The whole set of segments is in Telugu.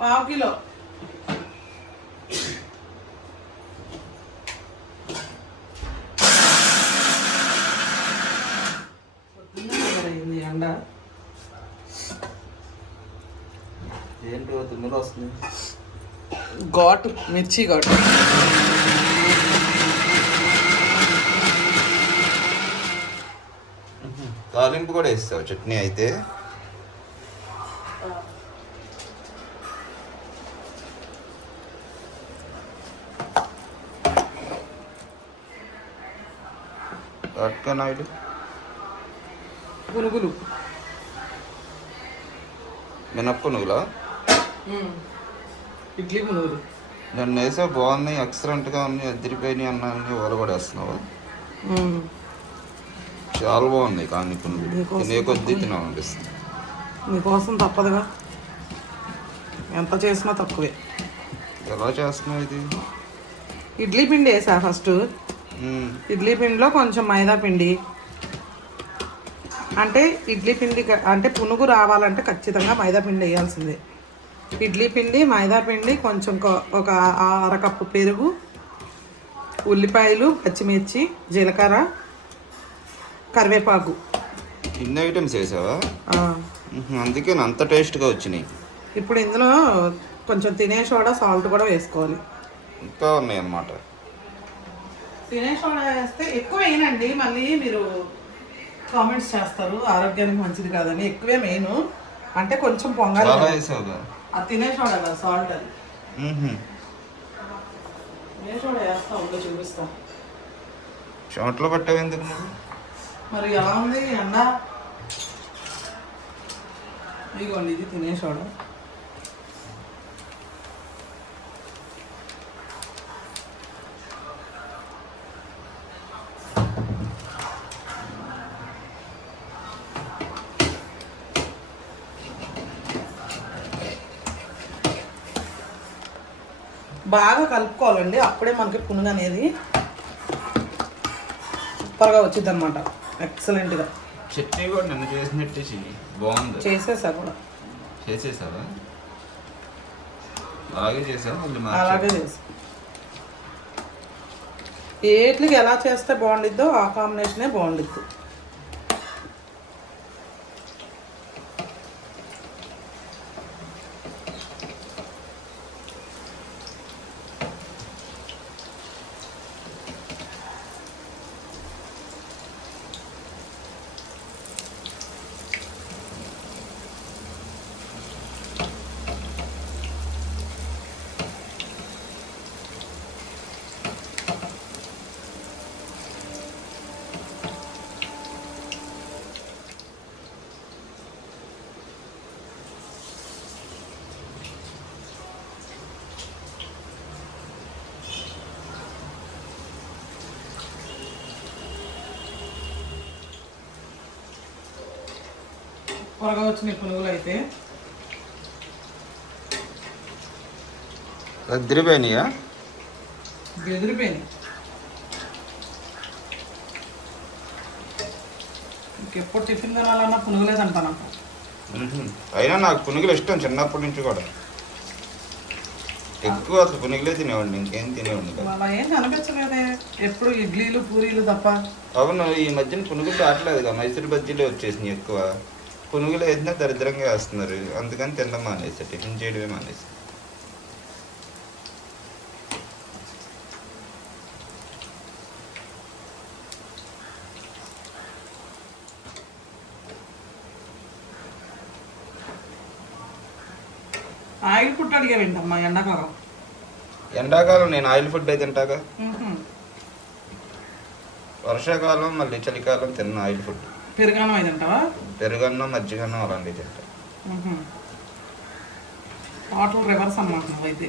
పావు కిలో. మొదలైంది ఎండ ఏంటో తుమ్ములు వస్తుంది? ఘాటు మిర్చి ఘాటు. తాలింపు కూడా వేస్తావు చట్నీ అయితే. ఆయిల్ పునుగులు మినప్పు నువ్వులా? ఉమ్. ఇడ్లీ పునుగులు నన్ను వేసా బాగున్నాయి ఎక్సలెంట్గా ఉన్నాయి అద్దరిపోయినాయి అన్నాన్ని ఊరగొడేస్తున్నావు ఉమ్. చాలా బాగున్నాయి కానీ పునుగులు తినే కొద్దీ తినాలనిపిస్తుంది నీకోసం తప్పదుగా. ఎంత చేసినా తక్కువే. ఎలా చేస్తున్నావు ఇది? ఇడ్లీ పిండి వేసా ఫస్ట్. ఇడ్లీ పిండిలో కొంచెం మైదా పిండి. అంటే ఇడ్లీ పిండి అంటే పునుగు రావాలంటే ఖచ్చితంగా మైదా పిండి వేయాల్సిందే. ఇడ్లీ పిండి మైదా పిండి కొంచెం ఒక అరకప్పు పెరుగు ఉల్లిపాయలు పచ్చిమిర్చి జీలకర్ర కరివేపాకు. ఇన్ని ఐటమ్స్ వేసావా. అందుకే అంత టేస్ట్గా వచ్చినాయి. ఇప్పుడు ఇందులో కొంచెం తినే సోడా సాల్ట్ కూడా వేసుకోవాలి. ఇంకా ఉన్నాయి అన్నమాట తినే సోడా వేస్తే ఎక్కువ వేయనండి మళ్ళీ మీరు కామెంట్స్ చేస్తారు ఆరోగ్యానికి మంచిది కాదని. ఎక్కువే మెయిన్ అంటే కొంచెం పొంగాలి అది తినే సోడా కదా సాల్ట్ అది. తినే సోడా వేస్తా ఉందో చూపిస్తా. చెమటలో పట్టావు ఎందుకు? మరి ఎలా ఉంది ఎండ ఇదిగోండి ఇది తినే సోడా బాగా కలుపుకోవాలండి. అప్పుడే మనకి పునుగు అనేది సూపర్గా వచ్చింది అనమాట ఎక్సలెంట్గా. చట్నీ కూడా నిన్న చేసినట్టే బాగుంది. చేసేసా కూడా. చేసేసావా? అలాగే చేసావా? అలాగే? చేసి ఏట్లకి ఎలా చేస్తే బాగుండిద్దో ఆ కాంబినేషనే బాగుండిద్ది. త్వరగా వచ్చిన పునుగులు అయితే అద్దరిపోయినాయా బెదిరిపోయింది ఇంకెప్పుడు టిఫిన్ తినాలన్నా పునుగులేదంటాను మ్మ్. అయినా నాకు పునుగులు ఇష్టం చిన్నప్పటి నుంచి కూడా. ఎక్కువ అసలు పునుగులే తినేవాడిని ఇంకేం తినేవాడిని కాదు. అలా ఏం కనిపించలేదే? ఎప్పుడు ఇడ్లీలు పూరీలు తప్ప. అవును ఈ మధ్యన పునుగులు రావట్లేదుగా మైసూర్ బజ్జీలే వచ్చేసినాయి ఎక్కువ. పునుగులు వేసినా దరిద్రంగా వేస్తున్నారు. అందుకని తినడం మానేసి టిఫిన్ చేయడమే మానేసి ఆయిల్ పుట్టు అడిగావేంటమ్మా ఎండాకాలం. ఎండాకాలం నేను ఆయిల్ ఫుడ్ అయితే తింటాగా. వర్షాకాలం మళ్ళీ చలికాలం తిన్న ఆయిల్ ఫుడ్. పెరుగన్నం అయితే అంటావా? పెరుగన్నం మజ్జిగన్నం అలాంటివి తింటా. టోటల్ రివర్స్ అన్నమాట నువ్వైతే.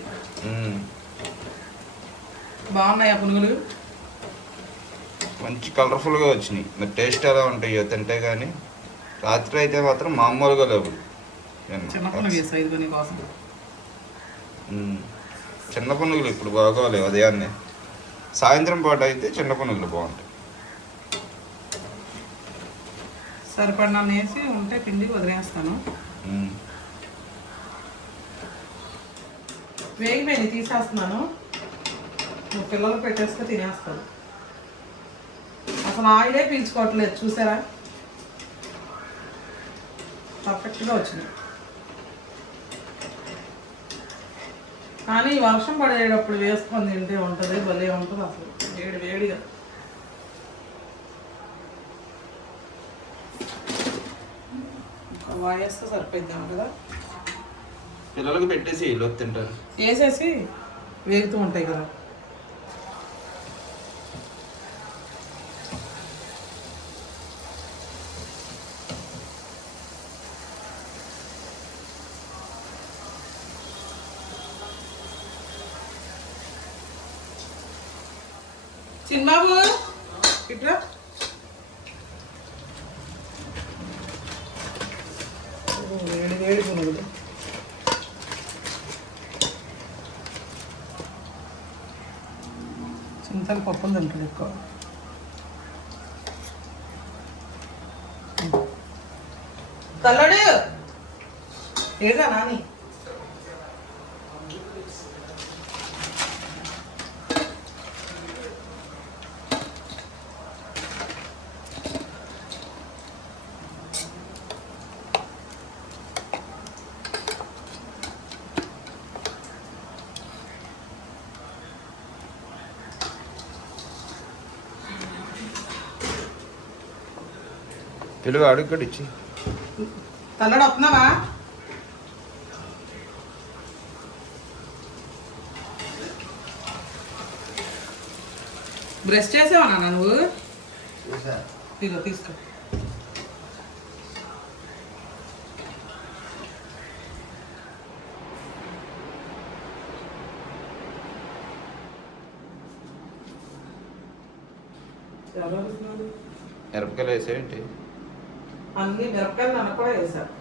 బాగున్నాయా పునుగులు? మంచి కలర్ఫుల్గా వచ్చినాయి. మరి టేస్ట్ ఎలా ఉంటాయో తింటే కానీ రాత్రి అయితే మాత్రం మామూలుగా లేవు. చిన్న పునుగులు ఇప్పుడు బాగోలేవు ఉదయాన్నే. సాయంత్రం పూట అయితే చిన్న పునుగులు బాగుంటాయి. సరిపడిన వేసి ఉంటే పిండి వదిలేస్తాను. వేగిపోయింది తీసేస్తున్నాను. నువ్వు పిల్లలు పెట్టేస్తే తినేస్తారు. అసలు ఆయిలే పీల్చుకోవట్లేదు చూసారా? పర్ఫెక్ట్గా వచ్చింది. కానీ వర్షం పడేటప్పుడు వేసుకొని తింటే ఉంటుంది భలే ఉంటుంది అసలు. వేడి వేడిగా. వాయేస్తే సరిపోయిద్దాం కదా. పిల్లలకు పెట్టేసి ఇల్లు తింటారు? వేసేసి వేగుతూ ఉంటాయి కదా చిన్నబాబు ఇట్రా ఓ, వేడి వేడి పునుగులు చింతలు పప్పులు తింటాడు ఎక్కువ. తల్లడు ఏదా నాని? తెలుగు అడుగు ఇచ్చి. తల్లడు వస్తున్నావా? బ్రష్ చేసావా నాన్న నువ్వు? తీసుకో. అడుగుతున్నారు? మిరపకాయలు వేసేయండి అన్ని మిరపకాయలు నన్ను కూడా వేసారు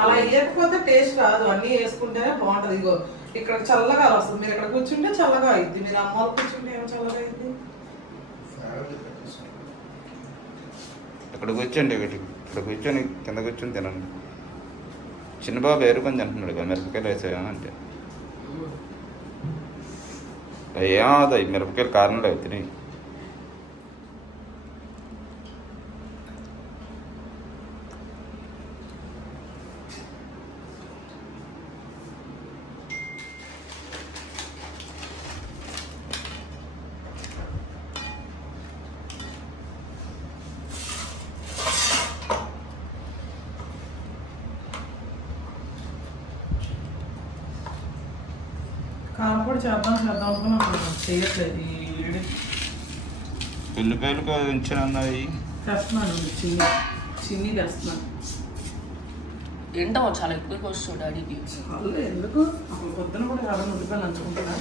అలా వేయకపోతే టేస్ట్ రాదు అన్ని వేసుకుంటేనే బాగుంటుంది. ఇగో ఇక్కడ చల్లగా వస్తుంది. మీరు ఇక్కడ కూర్చుంటే చల్లగా అయింది మీరు అమ్మ కూర్చుంటే ఏమో చల్లగా అయింది ఇక్కడ కూర్చోండి ఇక్కడ ఇక్కడ కూర్చొని కింద కూర్చొని తినండి. చిన్నబాబు ఏరుకొని తింటున్నాడు కదా మిరపకాయలు వేసాయా అంటే. ఏమవుతాయి మిరపకాయలు కారణంలో అవుతున్నాయి కారపొడి చేద్దాం చేద్దాం అనుకున్నాను చేయట్లేదు ఈ వేడి ఉల్లిపాయలు అన్నవి తెస్తున్నాను చిన్ని చిన్ని తెస్తున్నాను. ఏంటో చాలా ఎక్కువ వస్తుంది డాడీకి చాలు ఎందుకు? అప్పుడు పొద్దున కూడా ఎవరైనా ఉల్లిపాయలు నంచుకుంటున్నా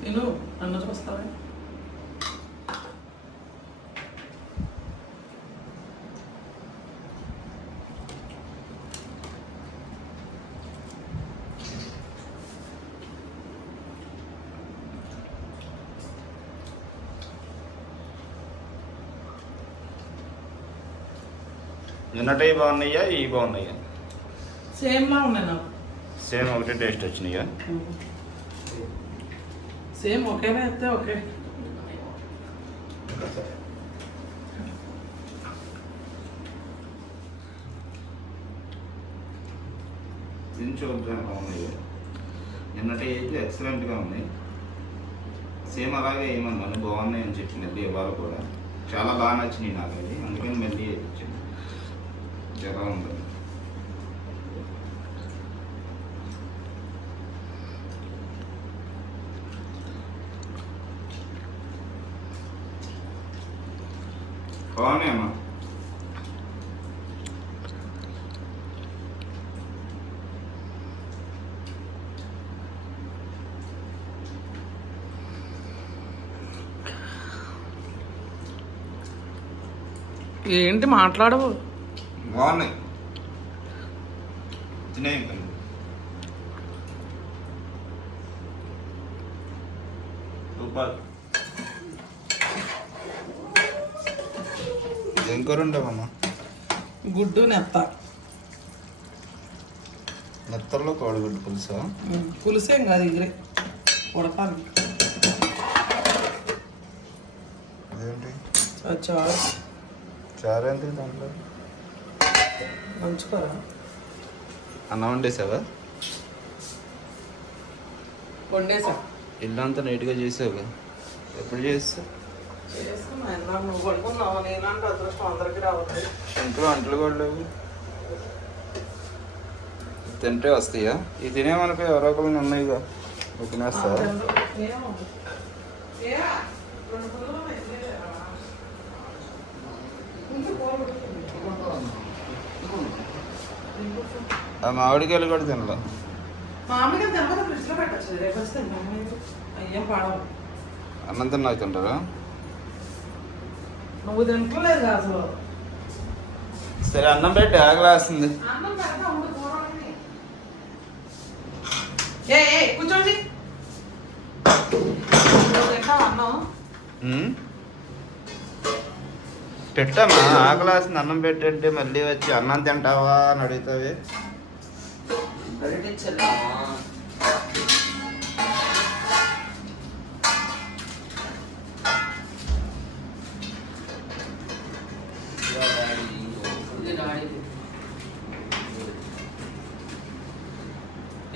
నేను నన్ను చూస్తావా నిన్నటవి బాగున్నాయా? ఇవి బాగున్నాయా? సేమ్లా ఉన్నాయి నాకు. సేమ్ ఒకటే టేస్ట్ వచ్చినాయా? సేమ్ ఒకేలా అయితే ఓకే తిని చూద్దాం ఎలా ఉన్నాయో నిన్నటి అయితే ఎక్సలెంట్గా ఉన్నాయి. సేమ్ అలాగే ఏమన్నాను బాగున్నాయి అని చెప్పి మళ్ళీ ఇవాళ కూడా. చాలా బాగా నచ్చినాయి నాకు అవి. అందుకని మళ్ళీ ఎలా ఉంది. బాగున్నాయమ్మా ఏంటి మాట్లాడవు? బాగున్నాయి. ఇంకా. సూపర్. ఏం కూర ఉండవమ్మా గుడ్డు నెత్త. నెత్తల్లో కోడిగుడ్డు పులుసా? పులుసేం కాదు ఇగురే ఉడకాలి అదేంటి? అది చారు. చారు ఏంటి దాంట్లో? మంచుకోరా అన్నం వండేసావా? వండేసా. ఇల్లు అంతా నీట్గా చేసావు ఎప్పుడు రావాలి ఇంట్లో అంటలు కూడా లేవు. తింటే వస్తాయా? ఇది తినేమనుకో ఎవరో ఒకరు ఉన్నాయిగా నువ్వు తినేస్తావా ఏమో ఏరా రెండు పుల్లలు ఉన్నాయి, తినేసారా? ఇంకా కూర పెట్టుకుంది. ఆ మామిడికాయలు కూడా తినలా. మామూలుగా తినకపోతే ఫ్రిడ్జ్లో పెట్టచ్చు. రేపు వస్తే తింటాను. అయ్యేం పాడవు. అన్నం తిన్నాక తింటారా? నువ్వు తింటలేదు అసలు సరే అన్నం పెట్టి ఆగలేస్తుంది కూర్చోండి? పెట్టమ్మా ఆకలేస్తుంది. అన్నం పెట్టంటే మళ్ళీ వచ్చి అన్నం తింటావా అని అడుగుతావి. గరిటించలా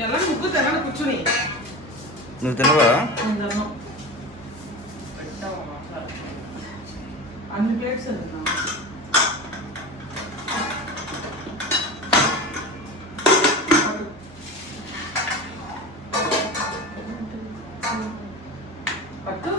ఎలా ముగ్గు తినని కూర్చుని నువ్వు తినవా నేను తిన్నాను. అన్ని ప్లేట్స్ తిన్నా పట్టు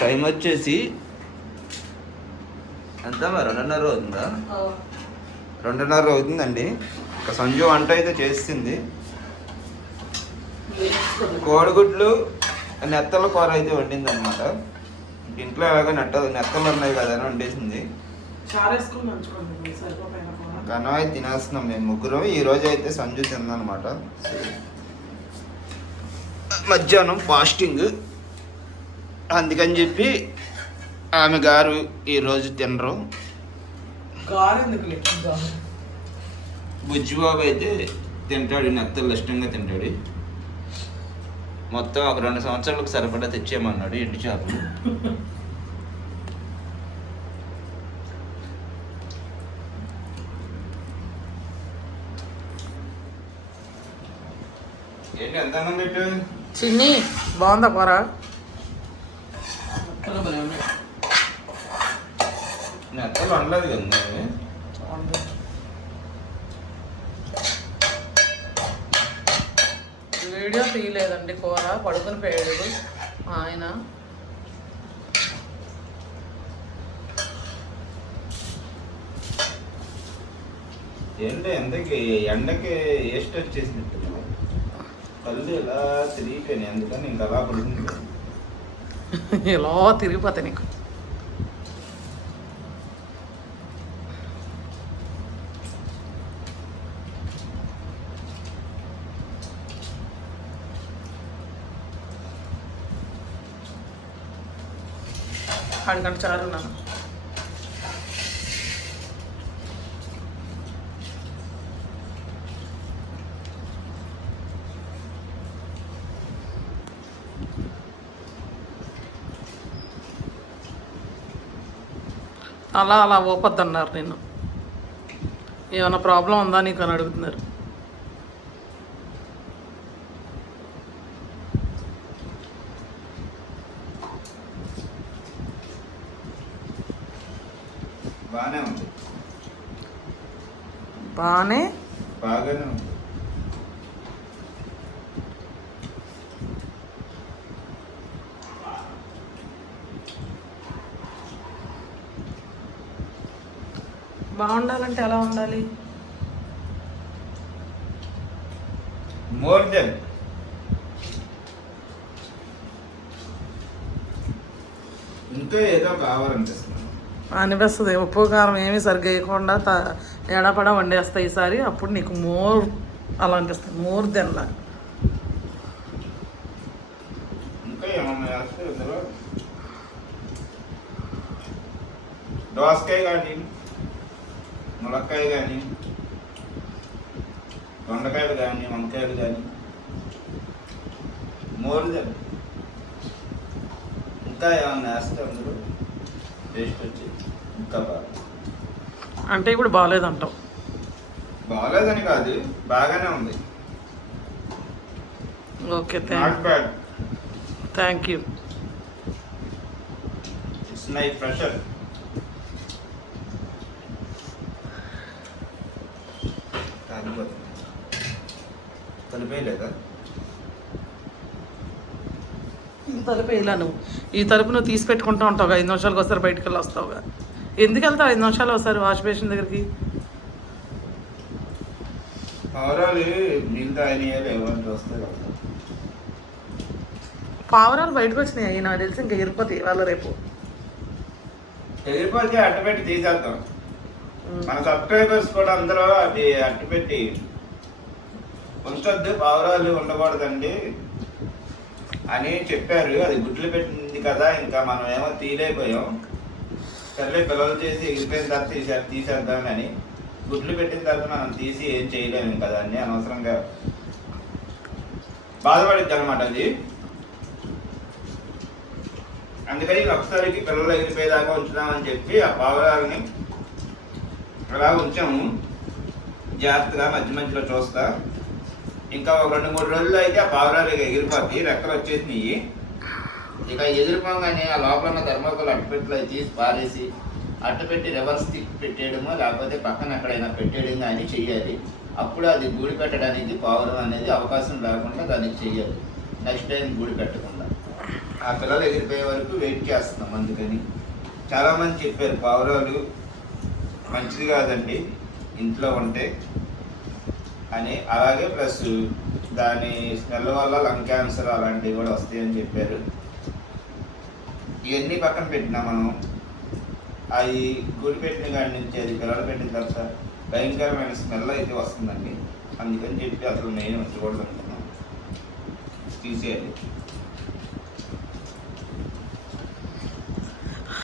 టైం వచ్చేసి ఎంత రెండున్నర అవుతుందా? రెండున్నర అవుతుందండి. ఒక సంజు వంట అయితే చేసింది. కోడిగుడ్లు నెత్తల కూర అయితే వండింది అనమాట ఇంట్లో ఎలాగో నెట్ట నెత్తలు ఉన్నాయి కదా అని వండేసింది. చారేసుకుని మంచుకోండి సరిపోయిన కూర. కనవ అయితే తినేస్తున్నాం మేము ముగ్గురం. ఈ రోజు అయితే సంజు తిందనమాట మధ్యాహ్నం ఫాస్టింగ్. అందుకని చెప్పి ఆమె గారు ఈరోజు తినరు. బుజ్జిబాబు అయితే తింటాడు నెత్తలు ఇష్టంగా తింటాడు. మొత్తం ఒక రెండు సంవత్సరాలకు సరిపడా తెచ్చేయమన్నాడు ఎండు చేపలు. ఏంటి ఎంత అన్నం పెట్టు చిన్ని బాగుందా కూర నెత్తలు వండలేదు కదా? వీడియో తీయలేదండి కూర. పడుకుని పోయాడు ఆయన. ఏంటి ఎండకి ఎండకి ఏస్ట్ వచ్చేసినట్టు కళ్ళు ఇలా తిరిగిపోయినాయి. అందుకని ఇంకా అలా పడుతుంది ఎలా తిరిగిపోతాయి నీకు? గంట చాలు ఉన్నాను అలా అలా ఓపద్దన్నారు నిన్ను. ఏమైనా ప్రాబ్లం ఉందా నీకు అని అడుగుతున్నారు. బాగానే ఉంది. బాగానే బాగానే ఉంది. బాగుండాలంటే ఎలా ఉండాలి? మోర్ దెన్ ఇంకా ఏదో కావాలనిపిస్తుంది. అనిపిస్తుంది. ఉప్పు కారం ఏమీ సరిగ్గా వేయకుండా ఎడపడ వండేస్తా ఈసారి. అప్పుడు నీకు మోర్ అలా అనిపిస్తుంది. మోర్ వేస్తే ఇందులో? దోసకాయ కానీ ములక్కాయ కానీ దొండకాయలు కానీ వంకాయలు కానీ మోరుదలు ఇంకా ఏమన్నా వేస్తే అందులో టేస్ట్ వచ్చి ఇంకా బాగా. అంటే ఇప్పుడు బాగాలేదంటావు. బాగాలేదని కాదు బాగానే ఉంది. Okay not thank bad. Thank you. It's my pressure కలిపేయలేదా ఈ తలుపు వేయలా నువ్వు? ఈ తలుపు నువ్వు తీసి పెట్టుకుంటూ ఉంటావు ఐదు నిమిషాలకు ఒకసారి బయటికి వెళ్ళి వస్తావుగా. ఎందుకు వెళ్తావు ఐదు నిమిషాలు ఒకసారి వాష్ బేసిన్ దగ్గరికి? కదా. పావురాలు బయటకు వచ్చినాయి నాకు తెలిసి ఇంకా ఇరిపోతాయి వాళ్ళ రేపు. ఎగిరిపోతే అట్టపెట్టి తీసేద్దాం. మన సబ్స్క్రైబర్స్ కూడా అందరూ అది అట్టుపెట్టి ఉంచొద్దు పావురాలు ఉండకూడదండి అని చెప్పారు. అది గుడ్లు పెట్టింది కదా ఇంకా మనం ఏమో తీలేకపోయాం సర్లే పిల్లలు చేసి ఎగిరిపోయిన తర్వాత తీసారు తీసేద్దామని గుడ్లు పెట్టిన తర్వాత మనం తీసి ఏం చేయలేము కదా అని అనవసరంగా బాధపడిద్ది అనమాట అది. అందుకని ఒకసారికి పిల్లలు ఎగిరిపోయేదాకా ఉంచుదామని చెప్పి ఆ పావురాలని అలా ఉంచాము జాగ్రత్తగా మధ్య మధ్యలో చూస్తా. ఇంకా ఒక రెండు మూడు రోజుల్లో అయితే ఆ పావురాలు ఇక ఎగిరిపోతాయి. రెక్కలు వచ్చేసినాయి. ఇక ఎగిరిపోగానే ఆ లోపల ఉన్న ధర్మకులు అట్టపెట్టలో తీసి పారేసి అట్టపెట్టి రివర్స్ తిప్పి పెట్టేయడమో లేకపోతే పక్కన ఎక్కడైనా పెట్టేయడం కానీ చెయ్యాలి. అప్పుడు అది గూడి పెట్టడానికి పావురం అనేది అవకాశం లేకుండా దానికి చెయ్యాలి. నెక్స్ట్ టైం గూడి పెట్టకుండా ఆ పిల్లలు ఎగిరిపోయే వరకు వెయిట్ చేస్తున్నాం అందుకని. చాలామంది చెప్పారు పావురాలు మంచిది కాదండి. ఇంట్లో ఉంటే. అని అలాగే ప్లస్ దాని స్మెల్ వల్ల లంగ్ క్యాన్సర్ అలాంటివి కూడా వస్తాయని చెప్పారు. ఇవన్నీ పక్కన పెట్టినా మనం. అవి గుడి పెట్టిన కాడి నుంచి అది పిల్లలు పెట్టిన తర్వాత భయంకరమైన స్మెల్ అయితే వస్తుందండి. అందుకని చెప్పి అసలు నేను ఉంచకూడదు అనుకున్నాను తీసేయాలి